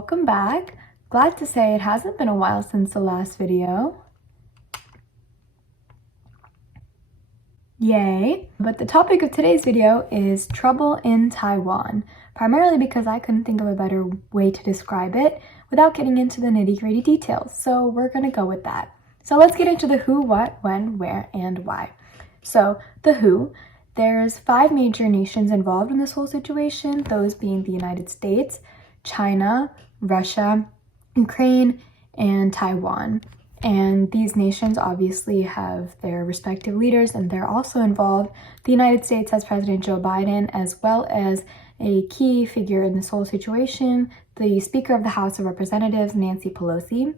welcome back. Glad to say it hasn't been a while since the last video. Yay! But the topic of today's video is trouble in Taiwan, primarily because I couldn't think of a better way to describe it without getting into the nitty-gritty details, so we're gonna go with that. So let's get into the who, what, when, where, and why. So the who, there's 5 major nations involved in this whole situation, those being the United States, China, Russia, Ukraine, and Taiwan. And these nations obviously have their respective leaders, and they're also involved. The United States has President Joe Biden, as well as a key figure in this whole situation, the Speaker of the House of Representatives, Nancy Pelosi.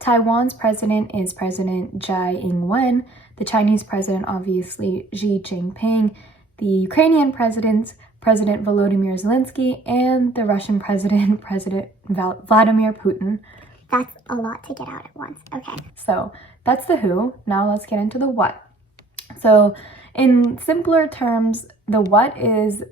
Taiwan's president is President Tsai Ing-wen, the Chinese president, obviously, Xi Jinping, the Ukrainian president, President Volodymyr Zelensky, and the Russian president, President Vladimir Putin. That's a lot to get out at once. Okay. So that's the who. Now let's get into the what. So in simpler terms, the what is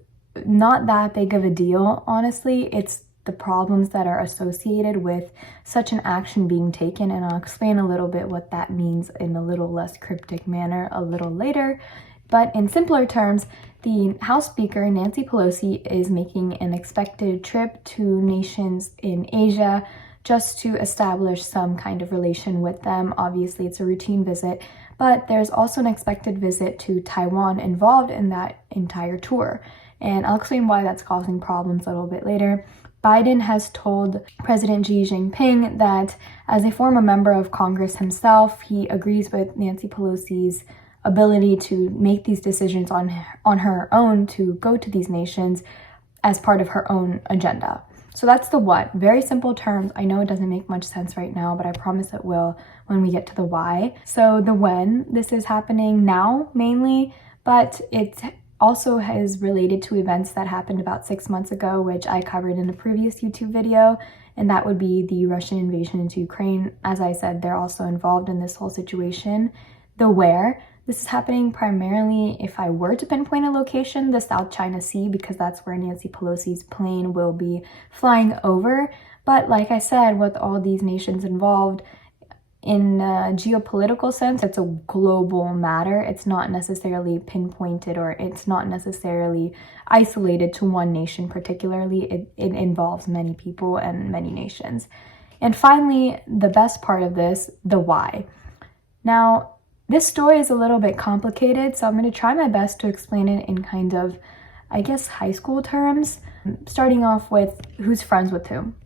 not that big of a deal, honestly. It's the problems that are associated with such an action being taken, and I'll explain a little bit what that means in a little less cryptic manner a little later. But in simpler terms, the House Speaker, Nancy Pelosi, is making an expected trip to nations in Asia just to establish some kind of relation with them. Obviously, it's a routine visit, but there's also an expected visit to Taiwan involved in that entire tour. And I'll explain why that's causing problems a little bit later. Biden has told President Xi Jinping that as a former member of Congress himself, he agrees with Nancy Pelosi's ability to make these decisions on her own to go to these nations as part of her own agenda. So that's the what. Very simple terms. I know it doesn't make much sense right now, but I promise it will when we get to the why. So the when, this is happening now mainly, but it also is related to events that happened about 6 months ago, which I covered in a previous YouTube video, and that would be the Russian invasion into Ukraine. As I said, they're also involved in this whole situation. The where, this is happening primarily, if I were to pinpoint a location, the South China Sea, because that's where Nancy Pelosi's plane will be flying over. But like I said, with all these nations involved, in a geopolitical sense, it's a global matter. It's not necessarily pinpointed, or it's not necessarily isolated to one nation particularly. It involves many people and many nations. And finally, the best part of this, the why. Now, this story is a little bit complicated, so I'm going to try my best to explain it in kind of, I guess, high school terms, starting off with who's friends with whom.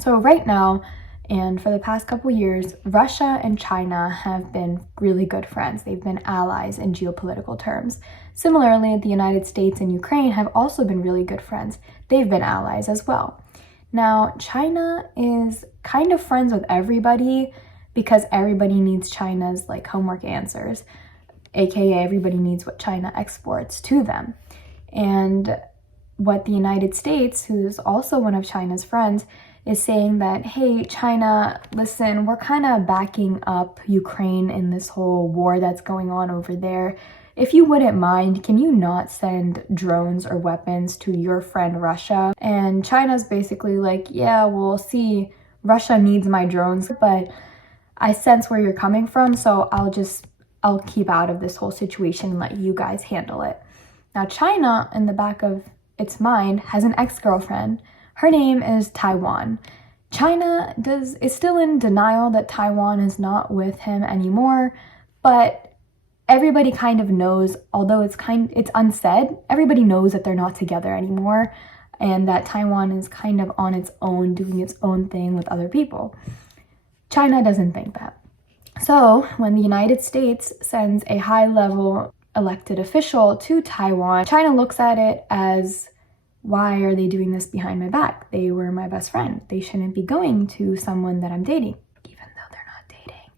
So right now, and for the past couple years, Russia and China have been really good friends. They've been allies in geopolitical terms. Similarly, the United States and Ukraine have also been really good friends. They've been allies as well. Now, China is kind of friends with everybody, because everybody needs China's homework answers, aka everybody needs what China exports to them. And what the United States, who's also one of China's friends, is saying that, hey, China, listen, we're kind of backing up Ukraine in this whole war that's going on over there. If you wouldn't mind, can you not send drones or weapons to your friend Russia? And China's basically like, yeah, we'll see, Russia needs my drones, but I sense where you're coming from, so I'll keep out of this whole situation and let you guys handle it. Now, China, in the back of its mind, has an ex-girlfriend. Her name is Taiwan. China is still in denial that Taiwan is not with him anymore, but everybody kind of knows, although it's unsaid, everybody knows that they're not together anymore, and that Taiwan is kind of on its own, doing its own thing with other people. China doesn't think that. So when the United States sends a high-level elected official to Taiwan, China looks at it as, why are they doing this behind my back? They were my best friend. They shouldn't be going to someone that I'm dating, even though they're not dating.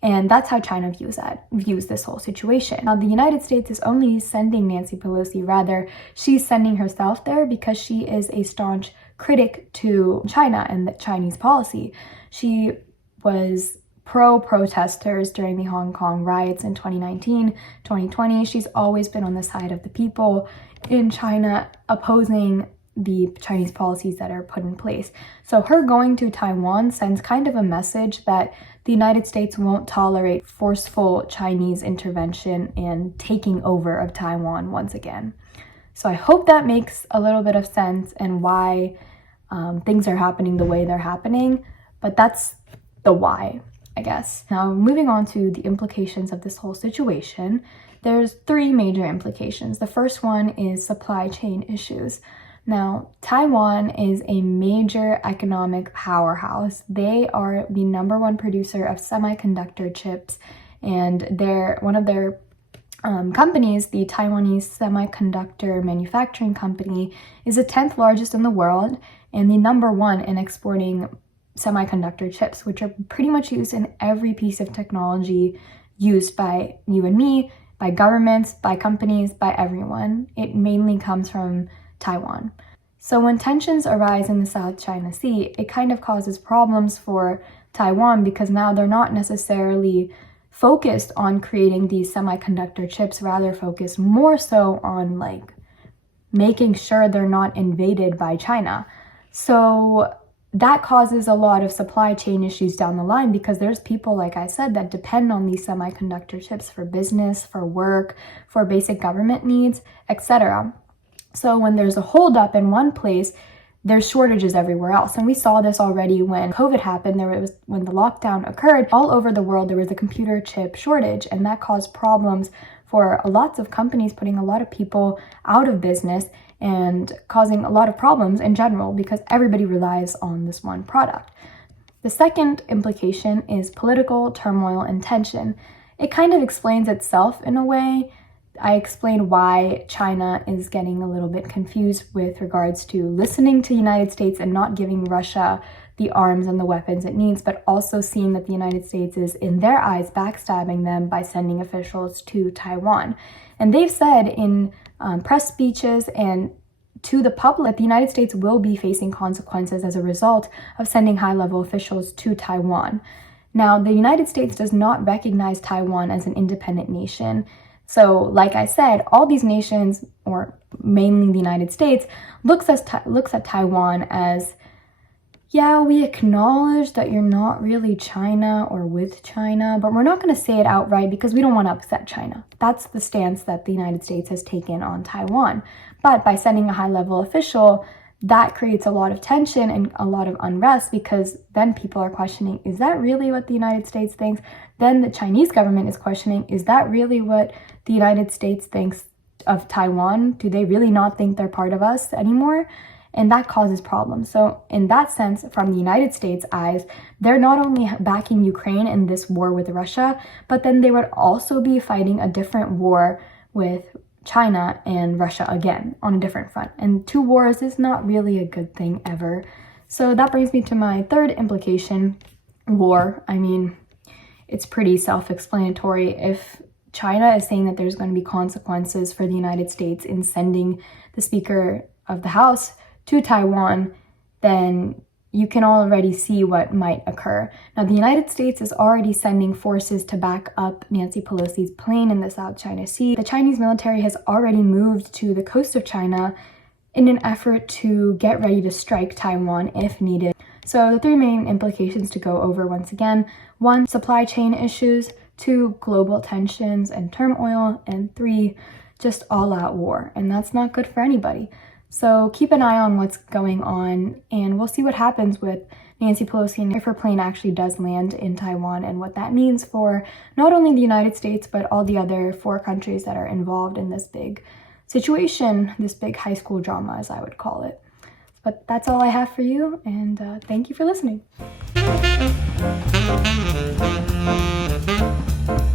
And that's how China views this whole situation. Now, the United States is only sending Nancy Pelosi, rather, she's sending herself there because she is a staunch critic to China and the Chinese policy. She was pro-protesters during the Hong Kong riots in 2019, 2020. She's always been on the side of the people in China, opposing the Chinese policies that are put in place. So her going to Taiwan sends kind of a message that the United States won't tolerate forceful Chinese intervention and taking over of Taiwan once again. So I hope that makes a little bit of sense and why things are happening the way they're happening, but that's the why, I guess. Now, moving on to the implications of this whole situation, there's 3 major implications. The first one is supply chain issues. Now, Taiwan is a major economic powerhouse. They are the #1 producer of semiconductor chips, and one of their companies, the Taiwanese Semiconductor Manufacturing Company, is the 10th largest in the world and the #1 in exporting semiconductor chips, which are pretty much used in every piece of technology used by you and me, by governments, by companies, by everyone. It mainly comes from Taiwan. So when tensions arise in the South China Sea, it kind of causes problems for Taiwan because now they're not necessarily focused on creating these semiconductor chips, rather focused more so on like making sure they're not invaded by China. So that causes a lot of supply chain issues down the line because there's people, like I said, that depend on these semiconductor chips for business, for work, for basic government needs, etc. So when there's a holdup in one place, there's shortages everywhere else. And we saw this already when COVID happened. When the lockdown occurred, all over the world, there was a computer chip shortage, and that caused problems for lots of companies, putting a lot of people out of business and causing a lot of problems in general because everybody relies on this one product. The second implication is political turmoil and tension. It kind of explains itself in a way. I explained why China is getting a little bit confused with regards to listening to the United States and not giving Russia the arms and the weapons it needs, but also seeing that the United States is, in their eyes, backstabbing them by sending officials to Taiwan. And they've said in press speeches and to the public that the United States will be facing consequences as a result of sending high-level officials to Taiwan. Now, the United States does not recognize Taiwan as an independent nation. So, like I said, all these nations, or mainly the United States, looks at Taiwan as, yeah, we acknowledge that you're not really China or with China, but we're not going to say it outright because we don't want to upset China. That's the stance that the United States has taken on Taiwan. But by sending a high-level official, that creates a lot of tension and a lot of unrest because then people are questioning, is that really what the United States thinks? Then the Chinese government is questioning, is that really what the United States thinks of Taiwan? Do they really not think they're part of us anymore? And that causes problems. So in that sense, from the United States' eyes, they're not only backing Ukraine in this war with Russia, but then they would also be fighting a different war with China and Russia again on a different front. And 2 wars is not really a good thing ever. So that brings me to my third implication, war. I mean, it's pretty self-explanatory. If China is saying that there's going to be consequences for the United States in sending the Speaker of the House to Taiwan, then you can already see what might occur. Now, the United States is already sending forces to back up Nancy Pelosi's plane in the South China Sea. The Chinese military has already moved to the coast of China in an effort to get ready to strike Taiwan if needed. So the 3 main implications to go over once again: 1, supply chain issues; 2, global tensions and turmoil; and 3, just all-out war. And that's not good for anybody. So keep an eye on what's going on, and we'll see what happens with Nancy Pelosi and if her plane actually does land in Taiwan and what that means for not only the United States, but all the other 4 countries that are involved in this big situation, this big high school drama, as I would call it. But that's all I have for you, and thank you for listening.